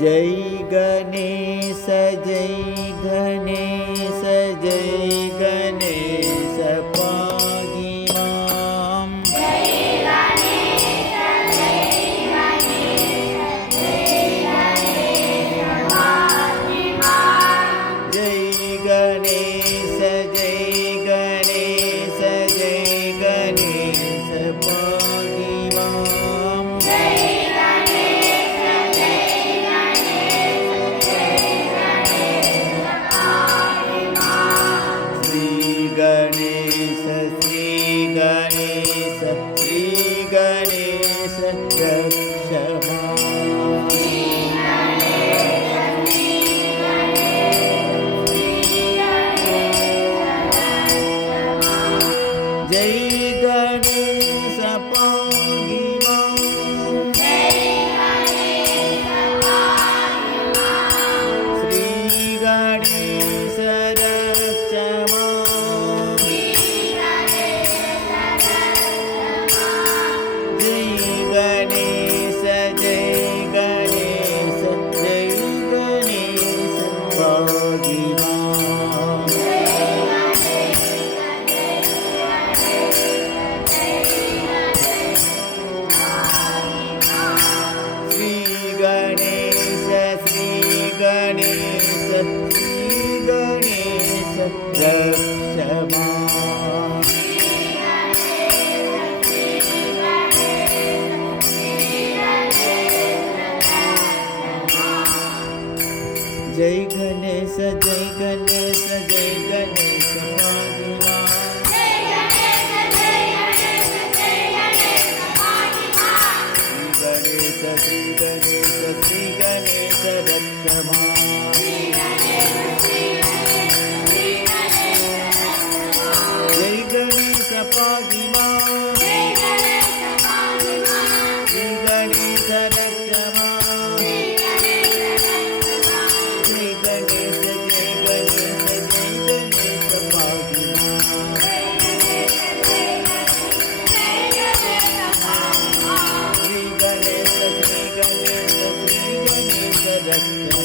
जय गणेश जय गणेश पाहि मां। जय गणेश पाहि मां। श्री गणेश रक्ष मां। जय गणेश पाहि मां। श्री गणेश रक्ष मां। जय गणेश पाहि मां। श्री गणेश रक्ष मां। जय गणेश पाहि मां। श्री गणेश रक्ष मां। जय गणेश पाहि मां। श्री गणेश रक्ष मां। जय गणेश पाहि मां। श्री गणेश रक्ष मां।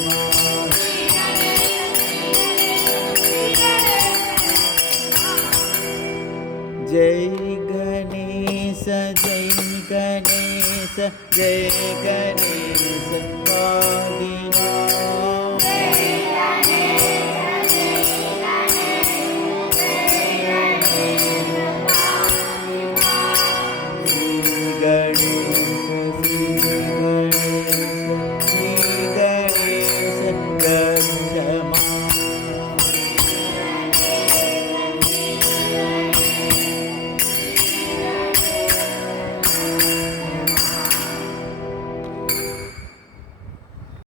जय गणेश पाहि मां।